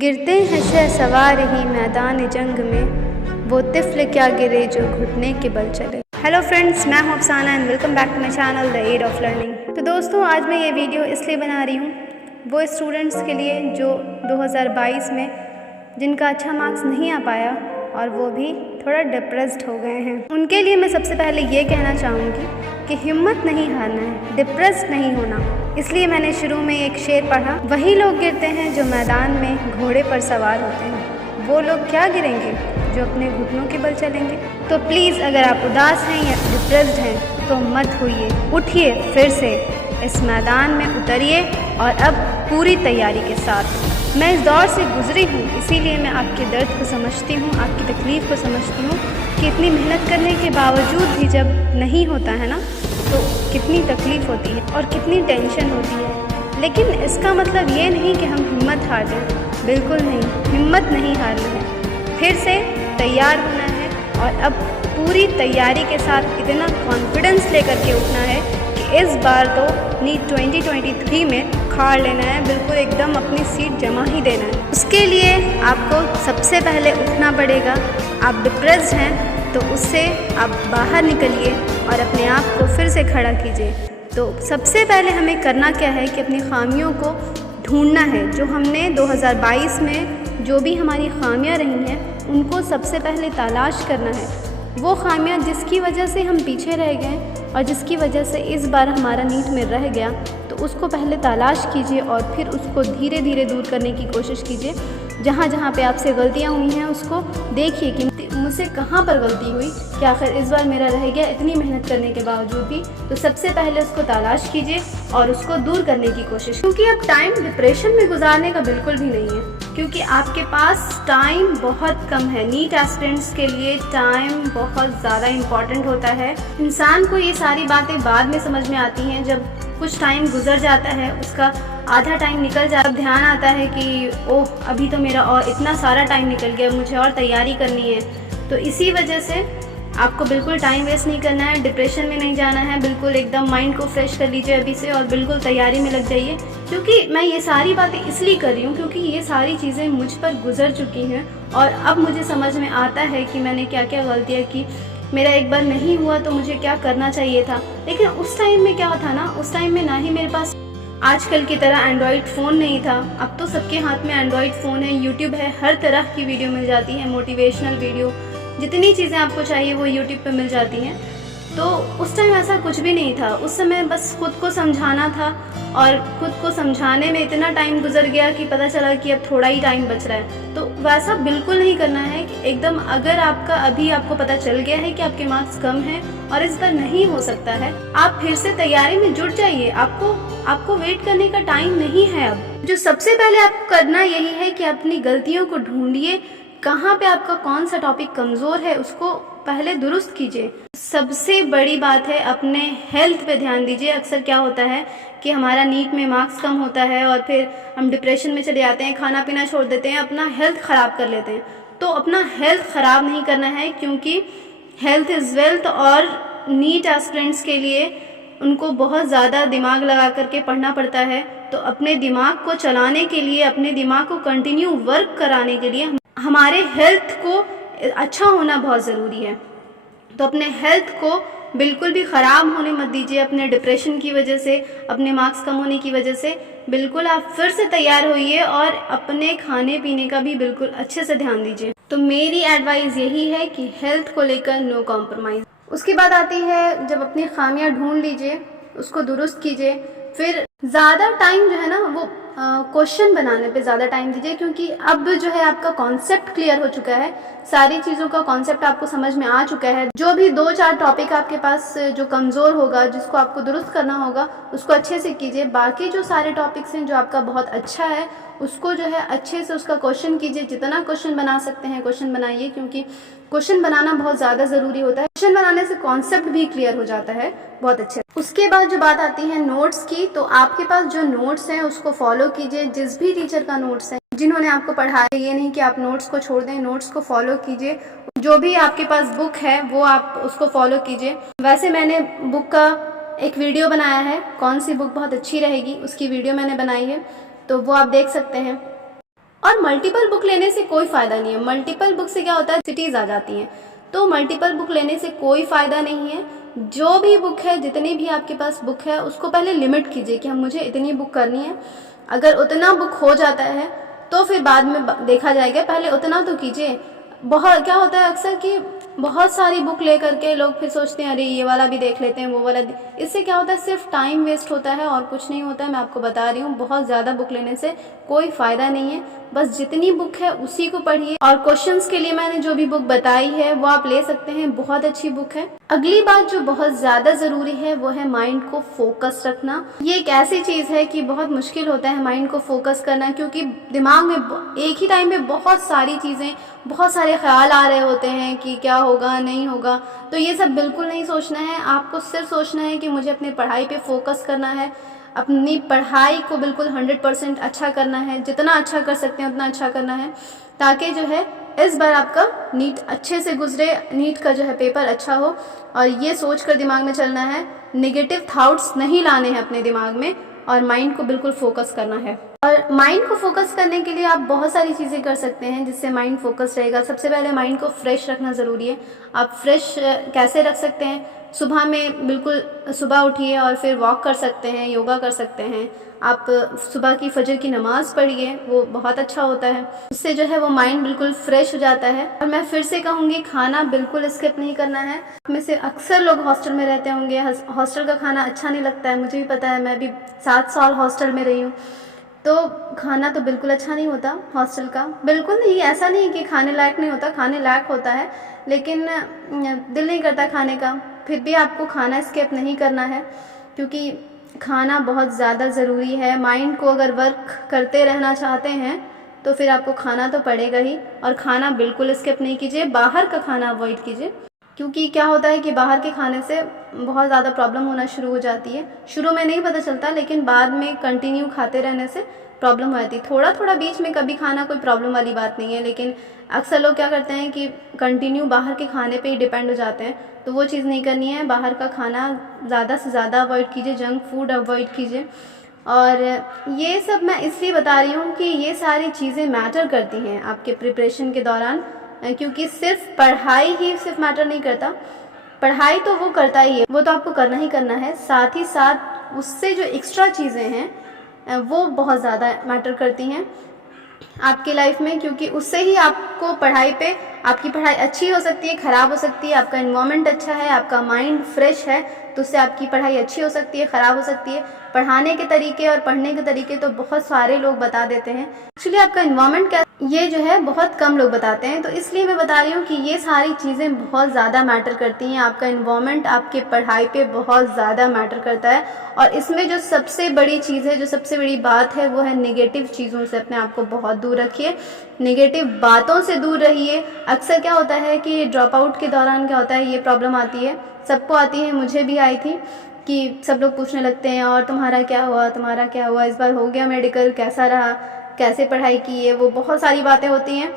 गिरते हैं शहसवार ही मैदान जंग में, वो तिफ़्ल क्या गिरे जो घुटने के बल चले। हेलो फ्रेंड्स, मैं हूं Afsana and welcome back to my channel the aid of learning. तो दोस्तों, आज मैं ये वीडियो इसलिए बना रही हूँ वो स्टूडेंट्स के लिए जो 2022 में जिनका अच्छा मार्क्स नहीं आ पाया और वो भी थोड़ा डिप्रेस्ड हो गए हैं, उनके लिए मैं सबसे पहले ये कहना चाहूँगी कि हिम्मत नहीं हारना है, डिप्रेस्ड नहीं होना। इसलिए मैंने शुरू में एक शेर पढ़ा, वही लोग गिरते हैं जो मैदान में घोड़े पर सवार होते हैं, वो लोग क्या गिरेंगे जो अपने घुटनों के बल चलेंगे। तो प्लीज़ अगर आप उदास हैं या डिप्रेस्ड हैं तो मत होइए, उठिए, फिर से इस मैदान में उतरिए और अब पूरी तैयारी के साथ। मैं इस दौर से गुजरी हूँ, इसीलिए मैं आपके दर्द को समझती हूँ, आपकी तकलीफ़ को समझती हूँ कि इतनी मेहनत करने के बावजूद भी जब नहीं होता है ना तो कितनी तकलीफ़ होती है और कितनी टेंशन होती है। लेकिन इसका मतलब ये नहीं कि हम हिम्मत हार जाएं, बिल्कुल नहीं, हिम्मत नहीं हारना है, फिर से तैयार होना है और अब पूरी तैयारी के साथ इतना कॉन्फिडेंस लेकर के उठना है कि इस बार तो नीट 2023 में खाड़ लेना है, बिल्कुल एकदम अपनी सीट जमा ही देना है। उसके लिए आपको सबसे पहले उठना पड़ेगा। आप डिप्रेस्ड हैं तो उससे आप बाहर निकलिए और अपने आप को फिर से खड़ा कीजिए। तो सबसे पहले हमें करना क्या है कि अपनी खामियों को ढूंढना है। जो हमने 2022 में जो भी हमारी खामियां रही हैं उनको सबसे पहले तलाश करना है। वो खामियां जिसकी वजह से हम पीछे रह गए और जिसकी वजह से इस बार हमारा नीट में रह गया, तो उसको पहले तलाश कीजिए और फिर उसको धीरे धीरे दूर करने की कोशिश कीजिए। जहाँ जहाँ पे आपसे गलतियाँ हुई हैं उसको देखिए कि मुझसे कहाँ पर गलती हुई, कि आखिर इस बार मेरा रह गया इतनी मेहनत करने के बावजूद भी। तो सबसे पहले उसको तलाश कीजिए और उसको दूर करने की कोशिश, क्योंकि अब टाइम डिप्रेशन में गुजारने का बिल्कुल भी नहीं है, क्योंकि आपके पास टाइम बहुत कम है। नीट एस्पिरेंट्स के लिए टाइम बहुत ज़्यादा इम्पॉर्टेंट होता है। इंसान को ये सारी बातें बाद में समझ में आती हैं, जब कुछ टाइम गुजर जाता है, उसका आधा टाइम निकल जाता है, ध्यान आता है कि ओह अभी तो मेरा और इतना सारा टाइम निकल गया, मुझे और तैयारी करनी है। तो इसी वजह से आपको बिल्कुल टाइम वेस्ट नहीं करना है, डिप्रेशन में नहीं जाना है, बिल्कुल एकदम माइंड को फ्रेश कर लीजिए अभी से और बिल्कुल तैयारी में लग जाइए। क्योंकि मैं ये सारी बातें इसलिए कर रही हूँ क्योंकि ये सारी चीज़ें मुझ पर गुजर चुकी हैं और अब मुझे समझ में आता है कि मैंने क्या क्या गलतियाँ की। मेरा एक बार नहीं हुआ तो मुझे क्या करना चाहिए था। लेकिन उस टाइम में क्या था ना, उस टाइम में ना ही मेरे पास आजकल की तरह एंड्रॉयड फ़ोन नहीं था। अब तो सबके हाथ में एंड्रॉयड फ़ोन है, यूट्यूब है, हर तरह की वीडियो मिल जाती है, मोटिवेशनल वीडियो, जितनी चीज़ें आपको चाहिए वो यूट्यूब पे मिल जाती हैं। तो उस टाइम ऐसा कुछ भी नहीं था। उस समय बस खुद को समझाना था और खुद को समझाने में इतना टाइम गुजर गया कि पता चला कि अब थोड़ा ही टाइम बच रहा है। तो वैसा बिल्कुल नहीं करना है कि एकदम, अगर आपको पता चल गया है कि आपके मार्क्स कम हैं और इस बार नहीं हो सकता है, आप फिर से तैयारी में जुट जाइए। आपको वेट करने का टाइम नहीं है। अब जो सबसे पहले आपको करना यही है कि अपनी गलतियों को ढूंढिए, कहाँ पे आपका कौन सा टॉपिक कमज़ोर है उसको पहले दुरुस्त कीजिए। सबसे बड़ी बात है अपने हेल्थ पे ध्यान दीजिए। अक्सर क्या होता है कि हमारा नीट में मार्क्स कम होता है और फिर हम डिप्रेशन में चले जाते हैं, खाना पीना छोड़ देते हैं, अपना हेल्थ ख़राब कर लेते हैं। तो अपना हेल्थ ख़राब नहीं करना है, क्योंकि हेल्थ इज़ वेल्थ और नीट एस्पिरेंट्स के लिए उनको बहुत ज़्यादा दिमाग लगा करके पढ़ना पड़ता है। तो अपने दिमाग को चलाने के लिए, अपने दिमाग को कंटिन्यू वर्क कराने के लिए हमारे हेल्थ को अच्छा होना बहुत ज़रूरी है। तो अपने हेल्थ को बिल्कुल भी ख़राब होने मत दीजिए अपने डिप्रेशन की वजह से, अपने मार्क्स कम होने की वजह से। बिल्कुल आप फिर से तैयार होइए और अपने खाने पीने का भी बिल्कुल अच्छे से ध्यान दीजिए। तो मेरी एडवाइस यही है कि हेल्थ को लेकर नो कॉम्प्रोमाइज़। उसकी बात आती है, जब अपनी खामियां ढूंढ लीजिए उसको दुरुस्त कीजिए, फिर ज़्यादा टाइम जो है ना वो क्वेश्चन बनाने पे ज़्यादा टाइम दीजिए, क्योंकि अब जो है आपका कॉन्सेप्ट क्लियर हो चुका है, सारी चीज़ों का कॉन्सेप्ट आपको समझ में आ चुका है। जो भी 2-4 टॉपिक आपके पास जो कमज़ोर होगा, जिसको आपको दुरुस्त करना होगा, उसको अच्छे से कीजिए। बाकी जो सारे टॉपिक्स हैं जो आपका बहुत अच्छा है उसको जो है अच्छे से उसका क्वेश्चन कीजिए। जितना क्वेश्चन बना सकते हैं क्वेश्चन बनाइए, क्योंकि क्वेश्चन बनाना बहुत ज़्यादा ज़रूरी होता है। क्वेश्चन बनाने से कॉन्सेप्ट भी क्लियर हो जाता है बहुत अच्छे। उसके बाद जो बात आती है नोट्स की, तो आपके पास जो नोट्स हैं उसको फॉलो कीजिए। जिस भी टीचर का नोट्स है, जिन्होंने आपको पढ़ाया, ये नहीं कि आप नोट्स को छोड़ दें, नोट्स को फॉलो कीजिए। जो भी आपके पास बुक है वो आप उसको फॉलो कीजिए। वैसे मैंने बुक का एक वीडियो बनाया है, कौन सी बुक बहुत अच्छी रहेगी उसकी वीडियो मैंने बनाई है, तो वो आप देख सकते हैं। और मल्टीपल बुक लेने से कोई फ़ायदा नहीं है। मल्टीपल बुक से क्या होता है, सिटीज़ आ जाती हैं, तो मल्टीपल बुक लेने से कोई फ़ायदा नहीं है। जो भी बुक है, जितनी भी आपके पास बुक है, उसको पहले लिमिट कीजिए कि हम मुझे इतनी बुक करनी है। अगर उतना बुक हो जाता है तो फिर बाद में देखा जाएगा, पहले उतना तो कीजिए। बहुत क्या होता है अक्सर कि बहुत सारी बुक लेकर के लोग फिर सोचते हैं अरे ये वाला भी देख लेते हैं, वो वाला। इससे क्या होता है, सिर्फ टाइम वेस्ट होता है और कुछ नहीं होता है। मैं आपको बता रही हूँ, बहुत ज़्यादा बुक लेने से कोई फ़ायदा नहीं है। बस जितनी बुक है उसी को पढ़िए। और क्वेश्चंस के लिए मैंने जो भी बुक बताई है वो आप ले सकते हैं, बहुत अच्छी बुक है। अगली बात जो बहुत ज़्यादा ज़रूरी है वो है माइंड को फोकस रखना। ये एक ऐसी चीज़ है कि बहुत मुश्किल होता है माइंड को फोकस करना, क्योंकि दिमाग में एक ही टाइम में बहुत सारी चीज़ें, बहुत सारे ख्याल आ रहे होते हैं कि क्या होगा नहीं होगा। तो ये सब बिल्कुल नहीं सोचना है। आपको सिर्फ सोचना है कि मुझे अपनी पढ़ाई पे फोकस करना है, अपनी पढ़ाई को बिल्कुल 100% अच्छा करना है। जितना अच्छा कर सकते हैं उतना अच्छा करना है, ताकि जो है इस बार आपका नीट अच्छे से गुजरे, नीट का जो है पेपर अच्छा हो। और ये सोच कर दिमाग में चलना है, नेगेटिव थाट्स नहीं लाने हैं अपने दिमाग में, और माइंड को बिल्कुल फोकस करना है। और माइंड को फोकस करने के लिए आप बहुत सारी चीज़ें कर सकते हैं जिससे माइंड फोकस रहेगा। सबसे पहले माइंड को फ्रेश रखना ज़रूरी है। आप फ्रेश कैसे रख सकते हैं, सुबह में बिल्कुल सुबह उठिए और फिर वॉक कर सकते हैं, योगा कर सकते हैं। आप सुबह की फजर की नमाज़ पढ़िए, वो बहुत अच्छा होता है। उससे जो है वो माइंड बिल्कुल फ्रेश हो जाता है। और मैं फिर से कहूँगी, खाना बिल्कुल स्किप नहीं करना है। में से अक्सर लोग हॉस्टल में रहते होंगे, हॉस्टल का खाना अच्छा नहीं लगता है, मुझे भी पता है। मैं भी 7 साल हॉस्टल में रही हूँ, तो खाना तो बिल्कुल अच्छा नहीं होता हॉस्टल का। बिल्कुल नहीं, ऐसा नहीं है कि खाने लायक नहीं होता, खाने लायक होता है, लेकिन दिल नहीं करता खाने का। फिर भी आपको खाना स्किप नहीं करना है, क्योंकि खाना बहुत ज़्यादा ज़रूरी है। माइंड को अगर वर्क करते रहना चाहते हैं तो फिर आपको खाना तो पड़ेगा ही। और खाना बिल्कुल स्किप नहीं कीजिए, बाहर का खाना अवॉइड कीजिए, क्योंकि क्या होता है कि बाहर के खाने से बहुत ज़्यादा प्रॉब्लम होना शुरू हो जाती है। शुरू में नहीं पता चलता, लेकिन बाद में कंटिन्यू खाते रहने से प्रॉब्लम हो जाती है। थोड़ा थोड़ा बीच में कभी खाना कोई प्रॉब्लम वाली बात नहीं है, लेकिन अक्सर लोग क्या करते हैं कि कंटिन्यू बाहर के खाने पे ही डिपेंड हो जाते हैं। तो वो चीज़ नहीं करनी है। बाहर का खाना ज़्यादा से ज़्यादा अवॉइड कीजिए, जंक फूड अवॉइड कीजिए। और ये सब मैं इसलिए बता रही हूँ कि ये सारी चीज़ें मैटर करती हैं आपके प्रिपरेशन के दौरान, क्योंकि सिर्फ पढ़ाई ही सिर्फ मैटर नहीं करता। पढ़ाई तो वो करता ही है, वो तो आपको करना ही करना है, साथ ही साथ उससे जो एक्स्ट्रा चीज़ें हैं वो बहुत ज़्यादा मैटर करती हैं आपकी लाइफ में, क्योंकि उससे ही आपको पढ़ाई पे, आपकी पढ़ाई अच्छी हो सकती है, ख़राब हो सकती है। आपका एनवायरनमेंट अच्छा है, आपका माइंड फ्रेश है, तो उससे आपकी पढ़ाई अच्छी हो सकती है, ख़राब हो सकती है। पढ़ाने के तरीके और पढ़ने के तरीके तो बहुत सारे लोग बता देते हैं। एक्चुअली आपका एनवायरनमेंट क्या, ये जो है बहुत कम लोग बताते हैं। तो इसलिए मैं बता रही हूँ कि ये सारी चीज़ें बहुत ज़्यादा मैटर करती हैं। आपका एनवायरनमेंट आपके पढ़ाई पे बहुत ज़्यादा मैटर करता है। और इसमें जो सबसे बड़ी चीज़ है, जो सबसे बड़ी बात है, वो है नेगेटिव चीज़ों से अपने आप को बहुत दूर रखिए, नेगेटिव बातों से दूर रहिए। अक्सर क्या होता है कि ड्रॉप आउट के दौरान क्या होता है, ये प्रॉब्लम आती है, सबको आती है, मुझे भी आई थी, कि सब लोग पूछने लगते हैं और तुम्हारा क्या हुआ, तुम्हारा क्या हुआ, इस बार हो गया मेडिकल, कैसा रहा, कैसे पढ़ाई की है, वो बहुत सारी बातें होती हैं।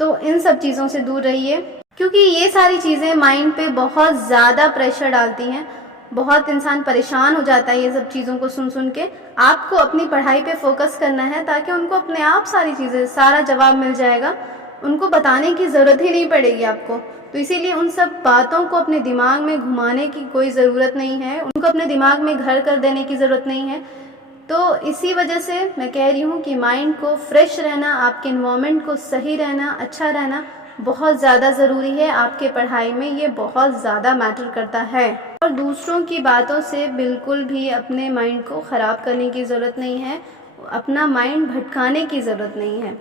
तो इन सब चीज़ों से दूर रहिए, क्योंकि ये सारी चीज़ें माइंड पे बहुत ज़्यादा प्रेशर डालती हैं। बहुत इंसान परेशान हो जाता है ये सब चीज़ों को सुन सुन के। आपको अपनी पढ़ाई पे फोकस करना है, ताकि उनको अपने आप सारी चीज़ें, सारा जवाब मिल जाएगा, उनको बताने की ज़रूरत ही नहीं पड़ेगी आपको। तो इसीलिए उन सब बातों को अपने दिमाग में घुमाने की कोई ज़रूरत नहीं है, उनको अपने दिमाग में घर कर देने की ज़रूरत नहीं है। तो इसी वजह से मैं कह रही हूँ कि माइंड को फ्रेश रहना, आपके एनवायरनमेंट को सही रहना, अच्छा रहना बहुत ज़्यादा ज़रूरी है। आपके पढ़ाई में ये बहुत ज़्यादा मैटर करता है। और दूसरों की बातों से बिल्कुल भी अपने माइंड को ख़राब करने की ज़रूरत नहीं है, अपना माइंड भटकाने की ज़रूरत नहीं है।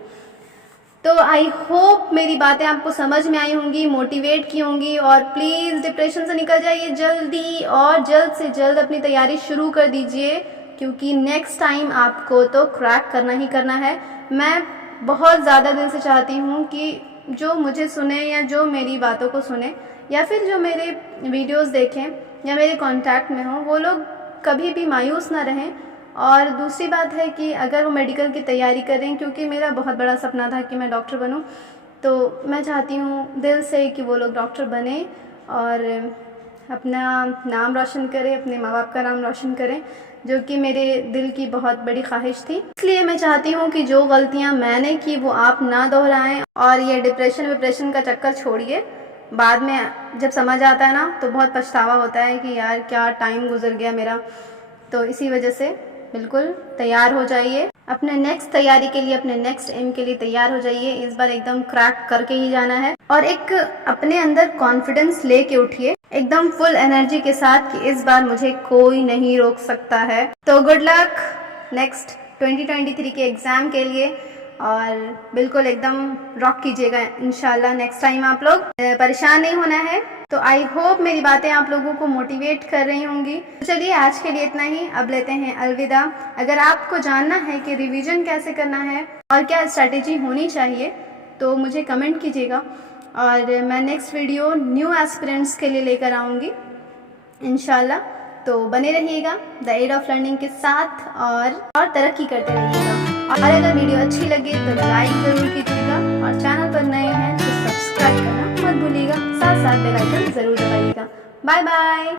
तो आई होप मेरी बातें आपको समझ में आई होंगी, मोटिवेट की होंगी। और प्लीज़ डिप्रेशन से निकल जाइए जल्दी, और जल्द से जल्द अपनी तैयारी शुरू कर दीजिए, क्योंकि नेक्स्ट टाइम आपको तो क्रैक करना ही करना है। मैं बहुत ज़्यादा दिल से चाहती हूँ कि जो मुझे सुने, या जो मेरी बातों को सुने, या फिर जो मेरे वीडियोस देखें या मेरे कांटेक्ट में हों, वो लोग कभी भी मायूस ना रहें। और दूसरी बात है कि अगर वो मेडिकल की तैयारी करें, क्योंकि मेरा बहुत बड़ा सपना था कि मैं डॉक्टर बनूं, तो मैं चाहती हूँ दिल से कि वो लोग डॉक्टर बने और अपना नाम रोशन करें, अपने माँ बाप का नाम रोशन करें। जो कि मेरे दिल की बहुत बड़ी ख्वाहिश थी। इसलिए मैं चाहती हूँ कि जो गलतियाँ मैंने की वो आप ना दोहराएं और ये डिप्रेशन का चक्कर छोड़िए। बाद में जब समझ आता है ना तो बहुत पछतावा होता है कि यार क्या टाइम गुजर गया मेरा। तो इसी वजह से बिल्कुल तैयार हो जाइए, अपने नेक्स्ट तैयारी के लिए, अपने नेक्स्ट एम के लिए तैयार हो जाइए। इस बार एकदम क्रैक करके ही जाना है और एक अपने अंदर कॉन्फिडेंस लेके उठिए एकदम फुल एनर्जी के साथ कि इस बार मुझे कोई नहीं रोक सकता है। तो गुड लक नेक्स्ट 2023 के एग्ज़ाम के लिए और बिल्कुल एकदम रॉक कीजिएगा इंशाल्लाह। नेक्स्ट टाइम आप लोग परेशान नहीं होना है। तो आई होप मेरी बातें आप लोगों को मोटिवेट कर रही होंगी। तो चलिए आज के लिए इतना ही, अब लेते हैं अलविदा। अगर आपको जानना है कि रिवीजन कैसे करना है और क्या स्ट्रैटेजी होनी चाहिए तो मुझे कमेंट कीजिएगा और मैं नेक्स्ट वीडियो न्यू एस्पिरेंट्स के लिए लेकर आऊँगी इंशाल्लाह। तो बने रहिएगा द एड ऑफ लर्निंग के साथ और तरक्की करते रहिएगा। और अगर वीडियो अच्छी लगे तो लाइक ज़रूर कीजिएगा और चैनल पर नए हैं तो सब्सक्राइब करना मत भूलिएगा, साथ साथ बेल आइकन ज़रूर दबाइएगा। Bye bye.